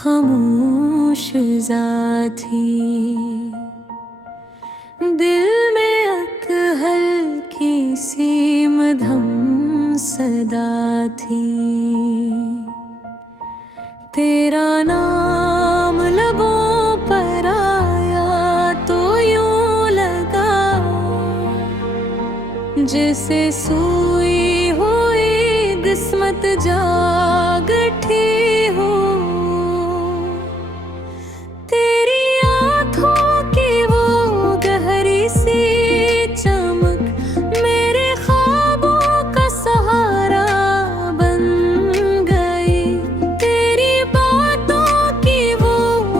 खामोश ज़ाती, दिल में एक हल्की सी मधम सदा थी। तेरा नाम लबों पर आया तो यूं लगा जैसे सोई हुई किस्मत जाग उठी हो। तेरी आँखों की वो गहरी सी चमक मेरे ख्वाबों का सहारा बन गई। तेरी बातों की वो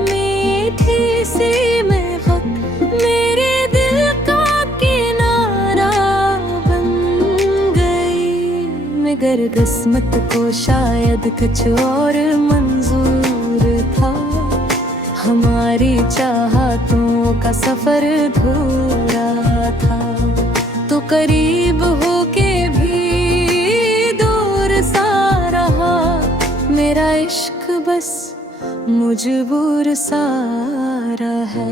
मीठी सी महक मेरे दिल का किनारा बन गई। मगर किस्मत को शायद कुछ और मंजूर था, हमारी चाहतों का सफर अधूरा था। तो करीब होके भी दूर सा रहा, मेरा इश्क बस मजबूर सा है।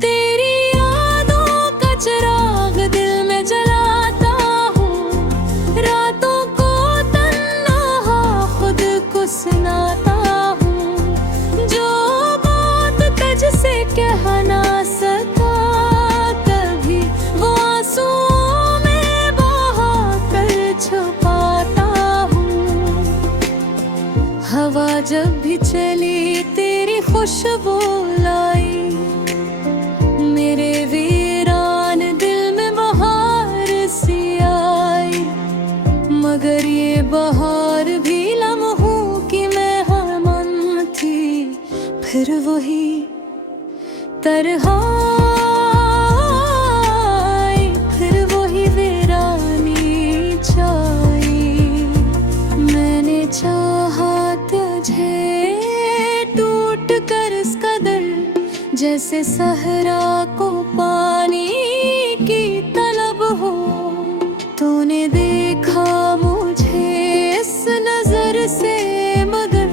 तेरी यादों का चिराग दिल में जलाता हूँ, रातों को तन्हा खुद को सुनाता हूँ। जो बात तुझसे कह ना सका कभी, वो आंसुओं में बहा कर छुपाता हूँ। हवा जब भी चली तेरी खुशबू लाई, मेरे वीरान दिल में बहार सी आई। मगर ये बहार भी लम्हों की मेहमान थी, फिर वही तरह आई, फिर वही वीरानी छाई। मैंने चाहा तुझे टूट कर इस कदर, जैसे सहरा को पानी की तलब हो। तूने देखा मुझे इस नजर से, मगर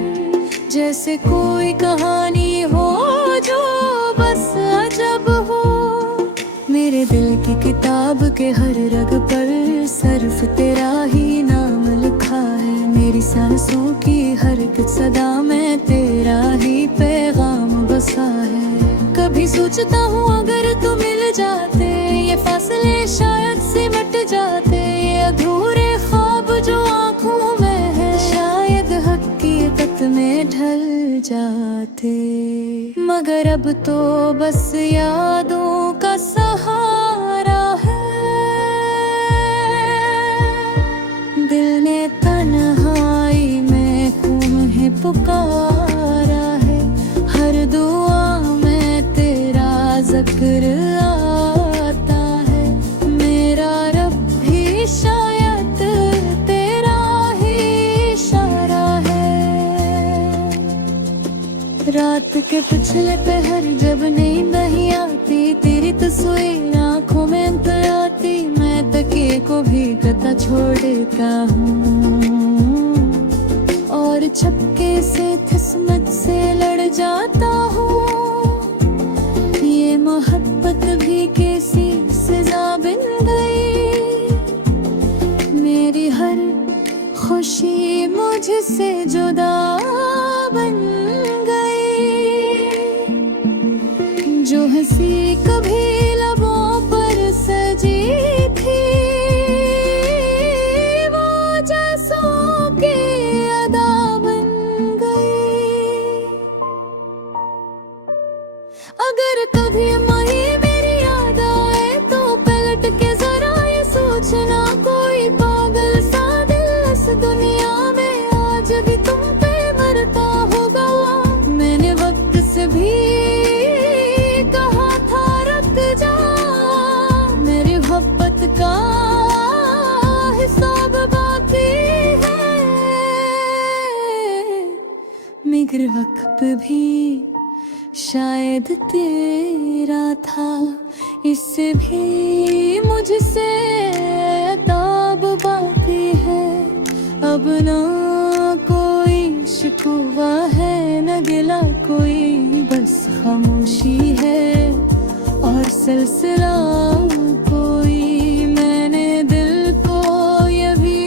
जैसे कोई कहानी हो जो बस अजब हो। मेरे दिल की किताब के हर रग पर सिर्फ तेरा ही नाम लिखा है। मेरी सांसों की हर एक सदा में तेरा ही पैगाम बसा है। कभी सोचता हूँ अगर तू मिल जाते, ये फासले शायद सिमट जाते। ये अधूरे ख्वाब जो आँखों में है, शायद हकीकत में ढल जाते। मगर अब तो बस यादों का सहारा है। दिल ने तन्हाई में तुम्हें पुकारा है। हर दुआ में तेरा जिक्र आता है। मेरा रब भी शायद तेरा ही इशारा है। रात के पिछले पहर जब नींद नहीं आती, तेरी तस्वीर आँखों में अंतर आती। मैं तकिए को भी गता छोड़ता हूँ और छपके से किस्मत से लड़ जाता हूँ। ये मोहब्बत भी कैसी सजा बन गई, मेरी हर खुशी मुझसे जुदा बन गई। जो हंसी कभी लबों पर सजी थी, वो जैसों की अदा बन गई। अगर कभी माही मेरी याद आए तो पलट के जरा ये सोचना, कोई पागल सा दिल इस दुनिया में आज भी तुम पे मरता होगा। मैंने वक्त से भी कहा था रुक जा, मेरी मोहब्बत का हिसाब बाकी है। मगर वक्त भी शायद तेरा था, इससे भी मुझसे ताब बाकी है। अब ना कोई शिकवा है न गिला कोई, बस खामोशी है और सिलसिला कोई। मैंने दिल को ये भी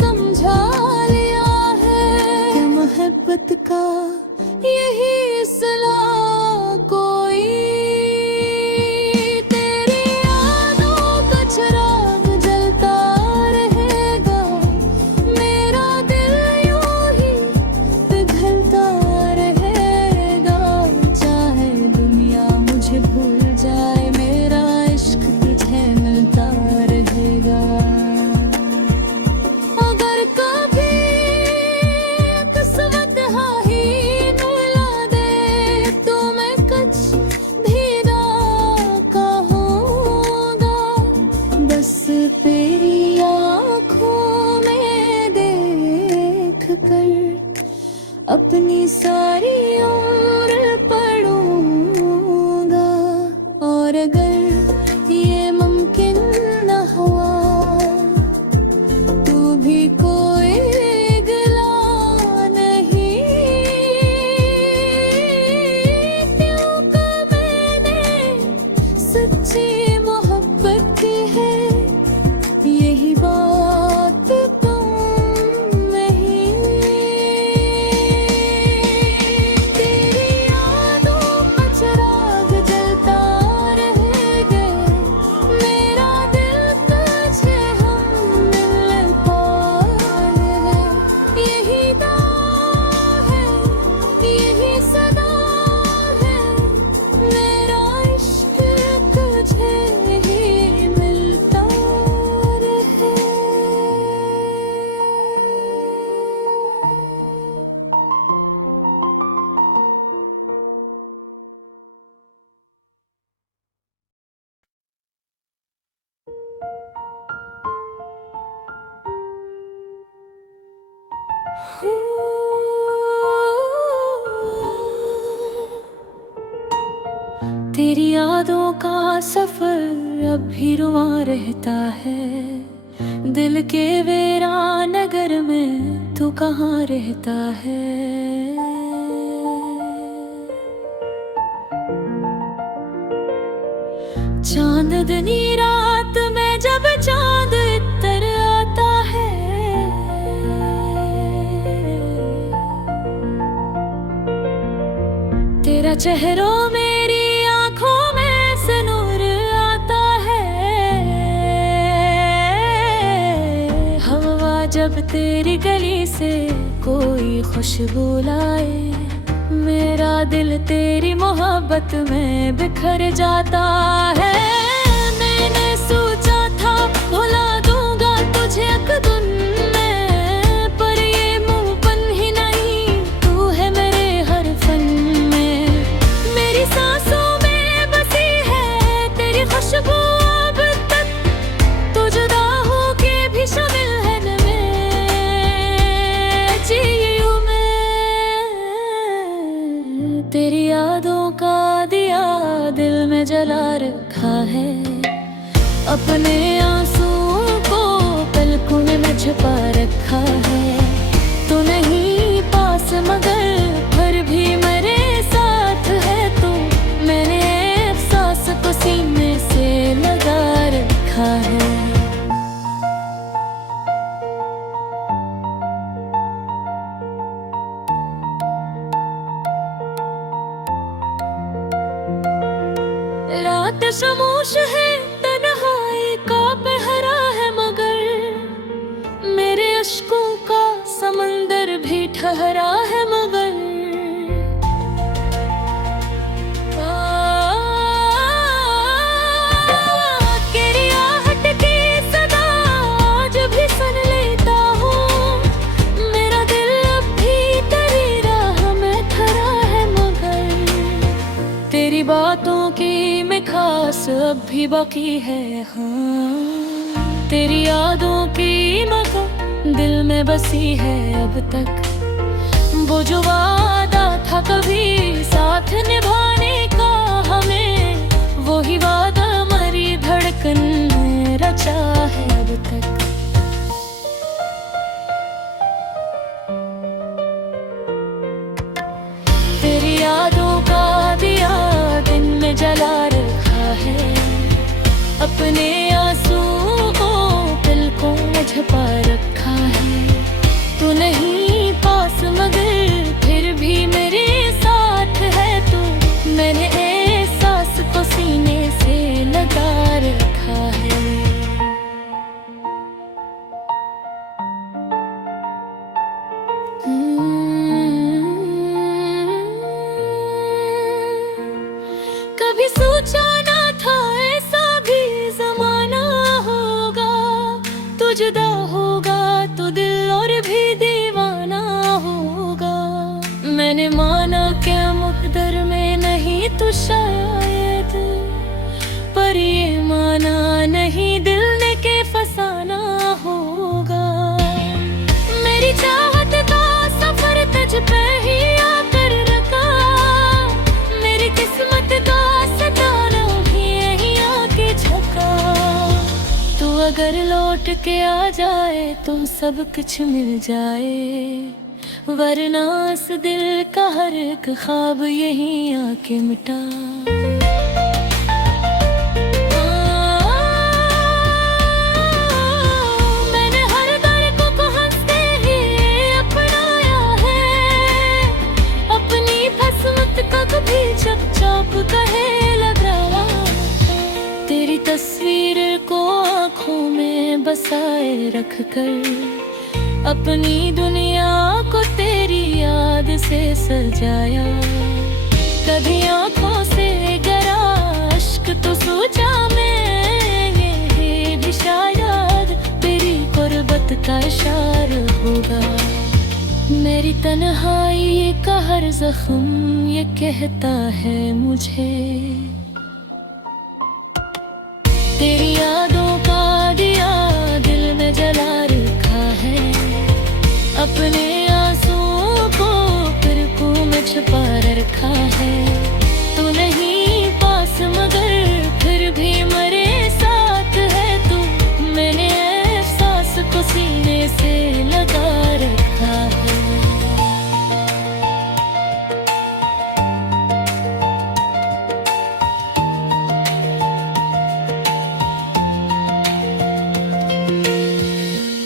समझा लिया है कि मोहब्बत का यही सिला कोई। तेरी यादों का चिराग जलता रहेगा, मेरा दिल यूं ही पिघलता रहेगा। चाहे दुनिया मुझे भूल जाए, मेरा इश्क तुझे मिलता रहेगा। अगर कभी किस्मत ही मिला दे तो मैं कुछ भी ना कहूँगा, बस तेरी आँखों में देख कर अपनी सारी उम्र पढ़ूंगा। और अगर ये मुमकिन न हुआ, तू भी कोई गिला नहीं, क्योंकि मैंने सच्ची मोहब्बत की है, यही बात तुम नहीं। तेरी यादों का चिराग जलता रहेगा, मेरा दिल तुझे हम मिल पाए। यही दाव है, यही सदा है, मेरा इश्क तुझे ही मिलता रहे। तेरी यादों का सफर अब भी रुआ रहता है, दिल के वीरान नगर में तू कहाँ रहता है। चांदनी रात में जब चांद इतर आता है, तेरा चेहरा मेरी आंखों में से नूर आता है। हवा जब तेरी गली से कोई खुशबू लाए, मेरा दिल तेरी मोहब्बत में बिखर जाता है। मैंने सोचा था भुला दूंगा तुझे एक दिन में, पर ये मुमकिन ही नहीं, तू है मेरे हर फन में। मेरी सांसों में बसी है तेरी खुशबू अब तक, तो जुदा होके भी शामिल है न मैं जियूं मैं। तेरी यादों का दिया दिल में जला रखा है, अपने आंसुओं को पलकों में छुपा रखा है। तो नहीं पास मगर फिर भी मेरे साथ है तू, मैंने एहसास को सीने से लगा रखा है। रात खामोश है, तन्हाई का पहरा है, मगर मेरे अश्कों का समंदर भी ठहरा है। मगर तेरी आहट की सदा आज भी सुन लेता हूँ, मेरा दिल अब भी तेरी राह में खड़ा है। मगर तेरी बातों की मिठास अब भी बाकी है। हाँ, तेरी यादों की महक दिल में बसी है अब तक, वो जो वादा था कभी साथ निभाने का हमें, वो ही वादा हमारी धड़कन में रचा है अब तक। छुपा रखा है। तू नहीं पास मगर फिर भी मेरे साथ है तू। मैंने एहसास को सीने से लगा रखा है। कभी सोचा ना था ऐसा भी जमाना होगा। तू जुदा होगा तो दिल और भी दीवाना होगा। मैंने माना क्या मुकद्दर में नहीं तो शायद, पर ये माना नहीं दिल ने के फसाना होगा। मेरी चाहत का सफर तुझ पे ही आकर रुका। मेरी किस्मत का सताना भी यहीं आके झुका। तू अगर लौट के आ जाए तो सब कुछ मिल जाए, वरना इस दिल का हर एक ख्वाब यहीं आके मिटा। मैंने हर दर्द को हंसते ही अपनाया है। अपनी किस्मत का कभी चुपचाप कहे लगा। तेरी तस्वीर को आँखों में बसाए रख कर अपनी दुनिया को तेरी याद से सजाया। कभी आँखों से गरा अश्क तो सोचा मैं ये भी शायद तेरी गुर्बत का इशारा होगा। मेरी तन्हाई का हर जख्म ये कहता है मुझे, तेरी यादों का दिया दिल में जला रखा है। अपने आंसुओं को पलकों में छुपा रखा है। तू नहीं पास मगर फिर भी मेरे साथ है तू। मैंने एहसास को सीने से लगा रखा है।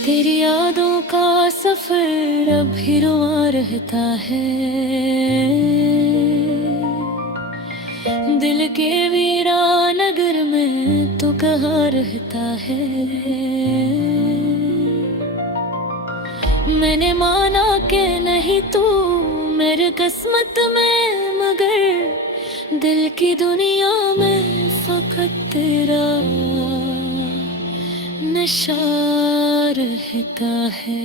तेरी यादों का सफर अब भी रुआ रहता है। दिल के वीरान नगर में तू कहाँ रहता है। मैंने माना कि नहीं तू मेरे किस्मत में, मगर दिल की दुनिया में फकत तेरा नशा रहता है।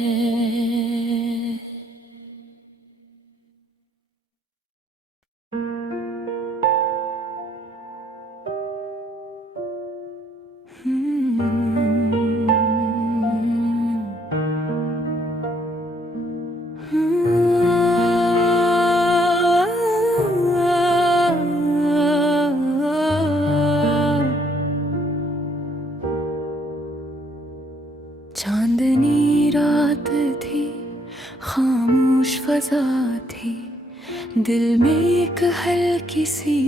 चांदनी रात थी, खामोश फजा थी, दिल में एक हल्की सी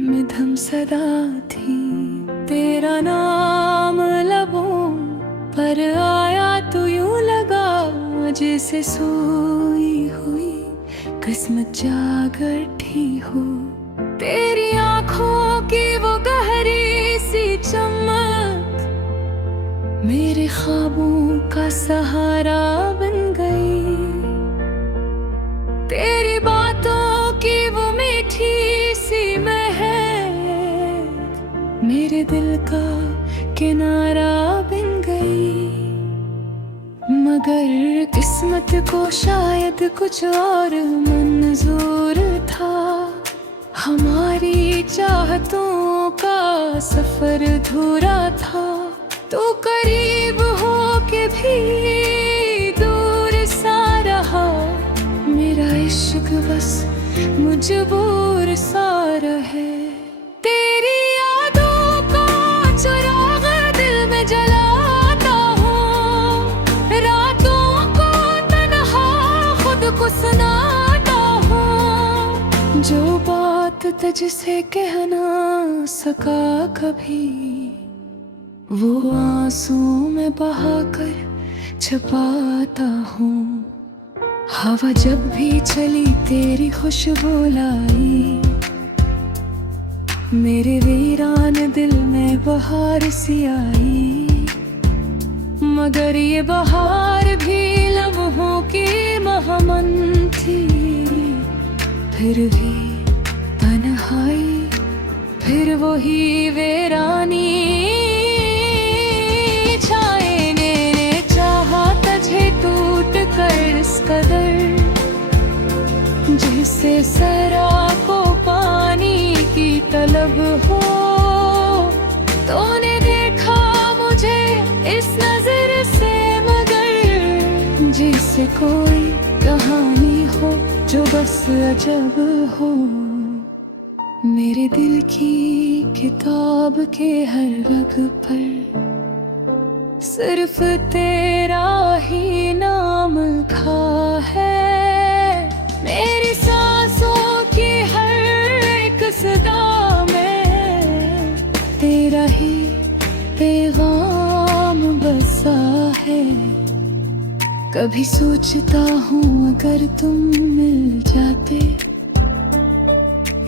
मध्यम सदा थी। तेरा नाम लबों पर आया तो यूं लगा जैसे सोई हुई किस्मत जाग उठी हो। तेरी आँखों की वो गहरी सी चमक मेरे ख्वाबों का सहारा बन गई। तेरी बातों की वो मीठी सी महक मेरे दिल का किनारा बन गई। मगर किस्मत को शायद कुछ और मंजूर था। हमारी चाहतों का सफर अधूरा था। तो करीब हो के भी दूर सा रहा। मेरा इश्क बस मजबूर सा रहे। तेरी यादों का चिराग दिल में जलाता हूँ। रातों को तन्हा खुद को सुनाता हूँ। जो बात तुझसे कह ना सका कभी, वो आंसू में बहाकर छुपाता हूँ। हवा जब भी चली तेरी खुशबू लाई, मेरे वीरान दिल में बहार सी आई। मगर ये बहार भी लम्हों की महमन थी, फिर भी तन्हाई, फिर वही वीरानी छाए। ने चाहा तुझे टूट कर इस कदर, जिससे सरा को पानी की तलब हो। तूने देखा मुझे इस नजर से, मगर जिससे कोई कहानी हो जो बस अजब हो। मेरे दिल की किताब के हर रग पर सिर्फ तेरा ही नाम लिखा है। मेरी सांसों की हर एक सदा में तेरा ही पैगाम बसा है। कभी सोचता हूँ अगर तुम मिल जाते,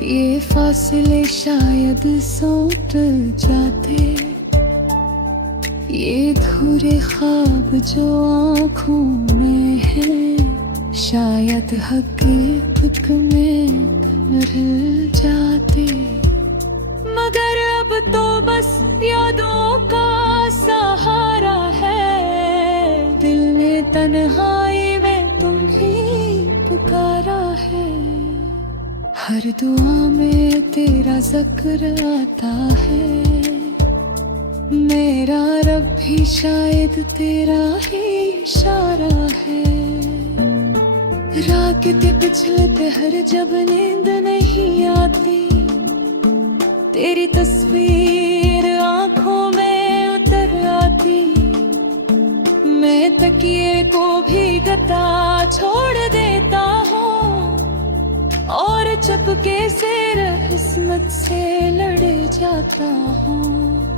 ये फासले शायद सौंप जाते। ये अधूरे ख्वाब जो आँखों में हैं, शायद हकीकत में ढल जाते। मगर अब तो बस यादों का सहारा है। दिल में तन्हाई में तुम ही पुकारा है। हर दुआ में तेरा जिक्र आता है। मेरा रब भी शायद तेरा ही इशारा है। रात के पिछले पहर जब नींद नहीं आती, तेरी तस्वीर आंखों में उतर आती। मैं तकिए को भी गता छोड़ देता हूँ और चुपके से किस्मत से लड़ जाता हूँ।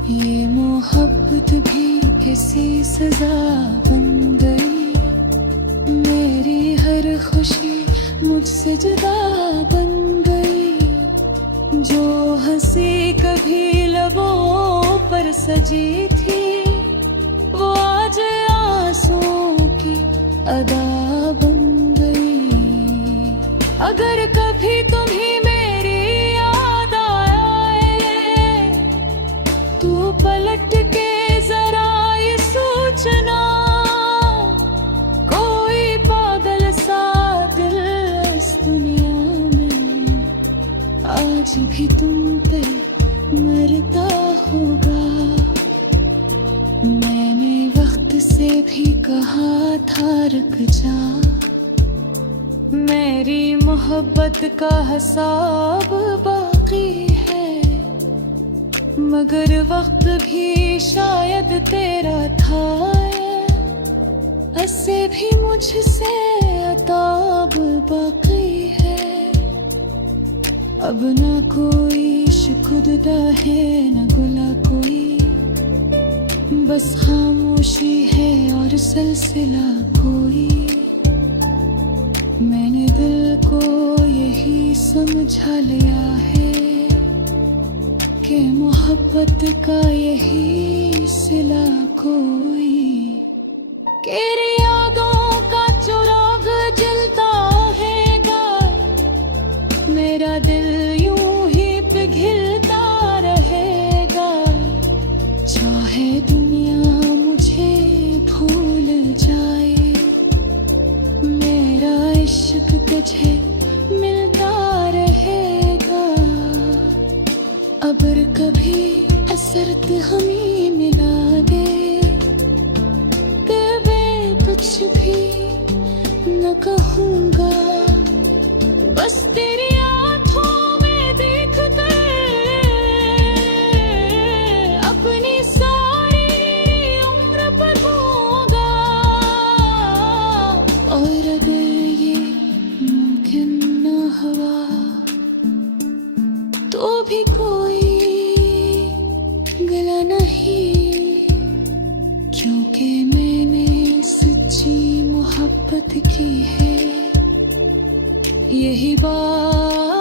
ये मोहब्बत भी किसी सजा बन गई। मेरी हर खुशी मुझसे जुदा बन गई। जो हंसी कभी लबों पर सजी थी, वो आज आंसुओं की अदा बन गई। अगर कभी तुम्हें मेरी याद आए, तू पलट के जरा ये सोचना। कोई पागल सा दिल इस दुनिया में आज भी तुम पे मरता होगा। मैंने वक्त से भी कहा था रुक जा। मेरी मोहब्बत का हिसाब बाकी है, मगर वक्त भी शायद तेरा था। ऐसे भी मुझसे अताब बाकी है। अब ना कोई शुक्र है न गुला कोई, बस खामोशी है और सिलसिला कोई। मैंने दिल को यही समझा लिया है कि मोहब्बत का यही सिला कोई। तेरी यादों का चिराग जलता रहेगा, मेरा दिल यूं ही पिघलता रहेगा। चाहे दुनिया मुझे भूल जाए, मेरा इश्क तुझे मिलता रहेगा। अगर कभी असरत हमें मिला दे, कुछ भी न कहूँगा। बस तेरी आँखों में देख कर अपनी सारी उम्र बढ़ूंगा। और अगर ये मुमकिन न हुआ, तो भी कोई गिला नहीं। यही बात